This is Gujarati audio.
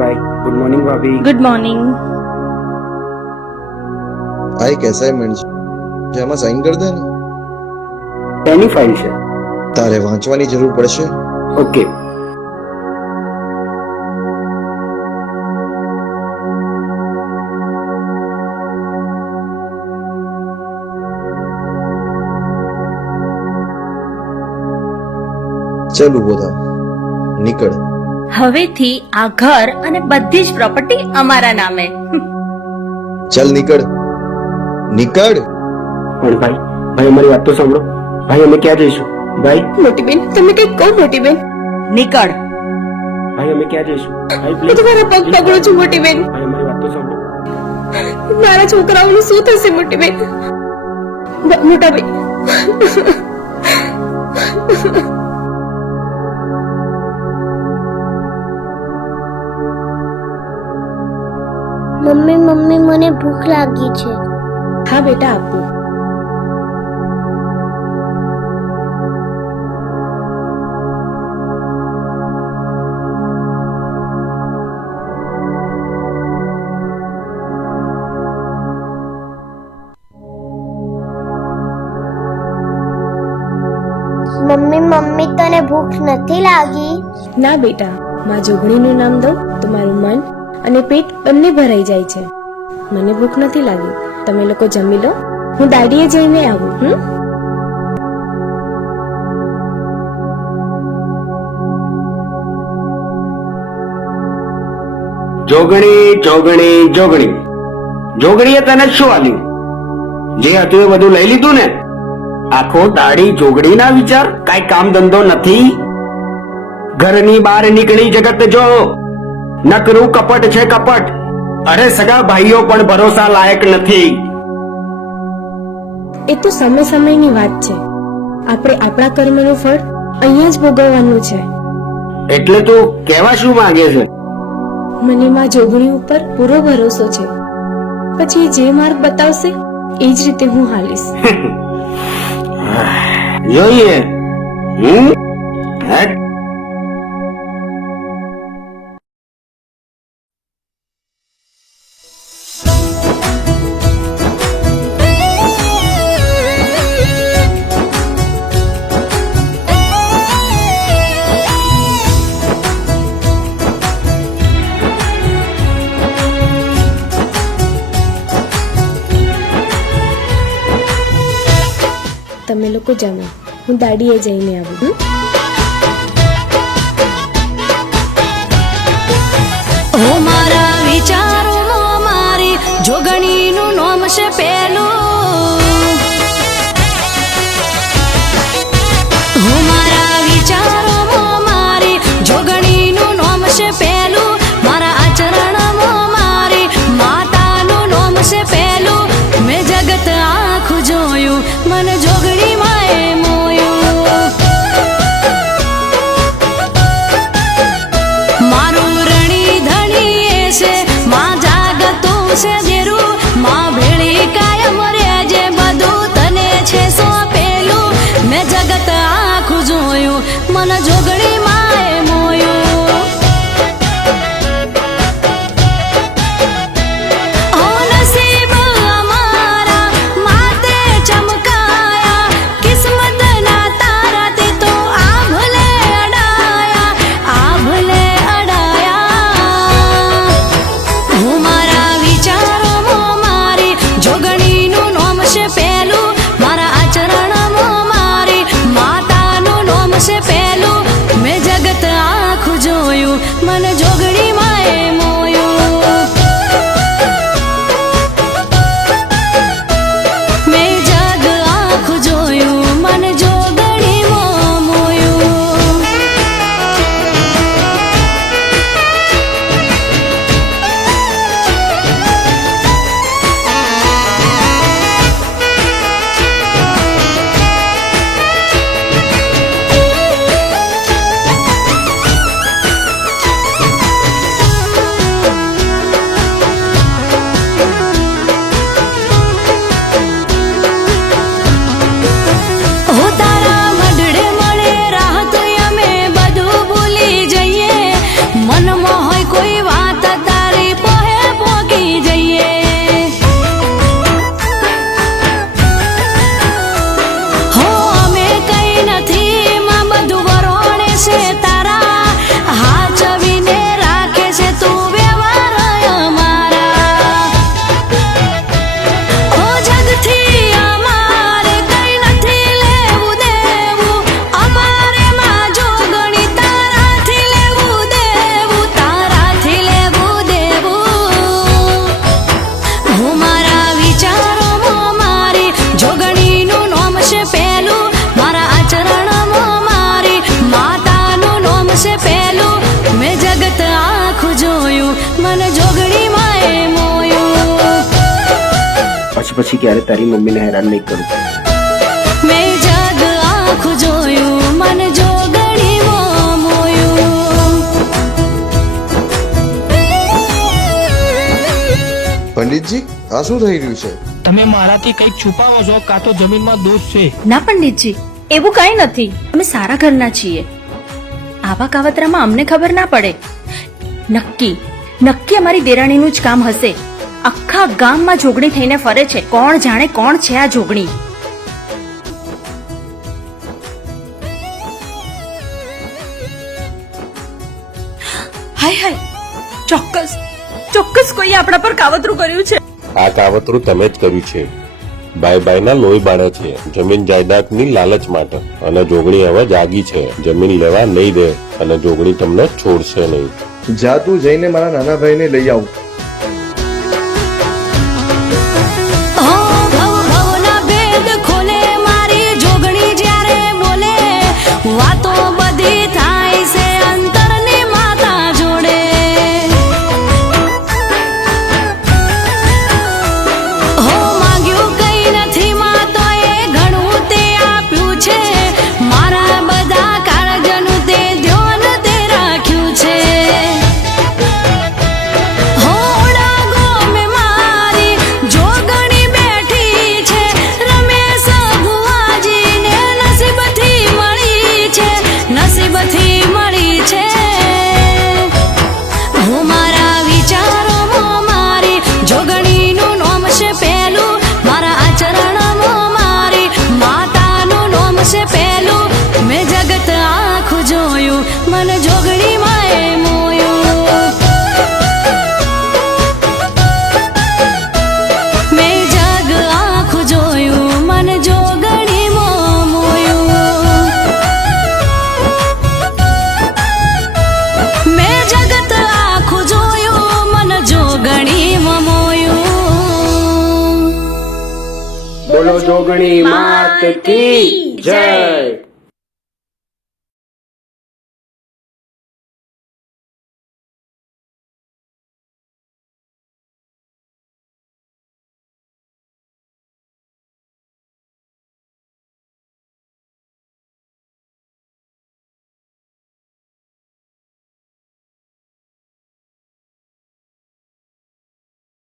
भाई। गुड मॉर्निंग भाभी। Good morning. भाई कैसा है मंज? જેમાં સાઈન કરી દે ને. એની ફાઇલ છે, તારે વાંચવાની જરૂર પડશે. ઓકે। ચાલ ઉભો થા, નીકળ. હવેથી આ ઘર અને બધી જ પ્રોપર્ટી અમારા નામે। ચાલ નીકળ, નીકળ. પણ ભાઈ, ભાઈ અમારી વાત તો સાંભળો। ભાઈ અમે ક્યાં જઈશું? ભાઈ મોટી બેન, તમે કઈક કહો મોટી બેન। નીકળ। ભાઈ અમે ક્યાં જઈશું? ભાઈ હું પ્લીઝ તમારા પગ પકડું છું મોટી બેન। ભાઈ અમારી વાત તો સાંભળો। મારા છોકરાઓનું શું થશે મોટી બેન? મોટા બેન, મમ્મી મમ્મી મને ભૂખ લાગી છે। હા બેટા આપું। મમ્મી મમ્મી તને ભૂખ નથી લાગી? ના બેટા, માં જોગણીનું નામ દઉં તો મારું મન અને પેટ બંને ભરાઈ જાય છે। મને ભૂખ નથી લાગી, તમે લોકો જમી લો, હું દાડીએ જઈને આવું। જોગણી જોગણી જોગણી, જોગણીએ તને શું આલ્યું? જે હતું એ બધું લઈ લીધું ને? આખો દાડી જોગણી ના વિચાર, કાઈ કામ ધંધો નથી? ઘરની બહાર નીકળી જગત જો, નકરું કપટ છે કપટ। અરે સગા ભાઈઓ પણ ભરોસા લાયક નથી। એ તો સમય સમયની વાત છે, આપણે આપણા કર્મનું ફળ અહીંયા જ ભોગવવાનું છે। એટલે તું કહેવા શું માંગે છે? મને માં જોગણી ઉપર પૂરો ભરોસો છે, પછી જે માર્ગ બતાવશે એ જ રીતે હું હાલીશ। જોઈએ। હેટ। તમે લોકો જમો, હું દાડીએ જઈને આવું। ઓ મારા વિચારોમાં મારી જોગણીનું નામ છે પેલું। ઓ મારા વિચારોમાં મારી જોગણીનું નામ છે પેલું। મારા આચરણમાં મારી માતાનું નામ છે પેલું। મેં જગત આખું જોયું, મને જોગણી માએ મોયું। મારું રણી ધણી એ છે, માં જાગતું છે દેરું। માં ભેળી કાયમ રેજે, બધું તને છે સોંપેલું। મેં જગત આખું જોયું, મને જોગણી માએ મોયું। ઓ નસીબ અમારા માતે ચમકાયા, કિસ્મતના તારાથી તો આભલે અડાયા, આભલે અડાયા। હું મારા વિચારો જગત આખું જોયું મને જોગણીમાં એ મોયું પછી ક્યારે તારી મમ્મીને હેરાન નહીં કરું. મેં જગ આખું જોયું મને જોગણીમાં મોયું પંડિતજી આ શું થઈ રહ્યું છે? તમે મારાથી કંઈક છુપાવો છો કાં તો જમીનમાં દોષ છે. ના પંડિતજી, એવું કઈ નથી. અમે સારા ઘરના છીએ. આવા કાવતરામાં અમને ખબર ના પડે. નક્કી અમારી દેરાણીનું જ કામ હશે. આખા ગામમાં જોગણી થઈને ફરે છે. કોણ જાણે કોણ છે આ જોગણી. હાય ચોક્કસ કોઈ આપણા પર કાવતરું કર્યું છે. આ કાવતરું તમે જ કર્યું છે. બાયના લોહી બાળે છે જમીન જાયદાદની લાલચ માટે, અને જોગણી હવે જાગી છે. જમીન લેવા નહીં દે અને જોગણી તમને છોડશે નહીં. જા તું જઈને મારા નાના ભાઈને લઈ આવ. ભવના ભેદ ખોલે મારી જોગણી જ્યારે બોલે, વાતો બધી થાય છે અંતરની માતા જોડે. હો માંગ્યું કઈ નથી માતો એ ઘણું તે આપ્યું છે. મારા બધા કાળજનું તે ધ્યાન તે રાખ્યું છે. હોડા ગોમે મારી જોગણી બેઠી છે. રમેશ ભુવાજીને નસીબથી મળી છે. હું મારા વિચારોમાં મારી જોગણીનું નામ છે પહેલું. મારા આચરણમાં મારી માતાનું નામ છે પહેલું. મેં જગત આખું જોયું મને જોગણીમાં એ મોયું. મેં જગ આખું જોયું મને જોગણીમાં મોયું. મેં જગત આખું જોયું મને જોગણીમાં મોયું. બોલો જોગણી માત કી જય.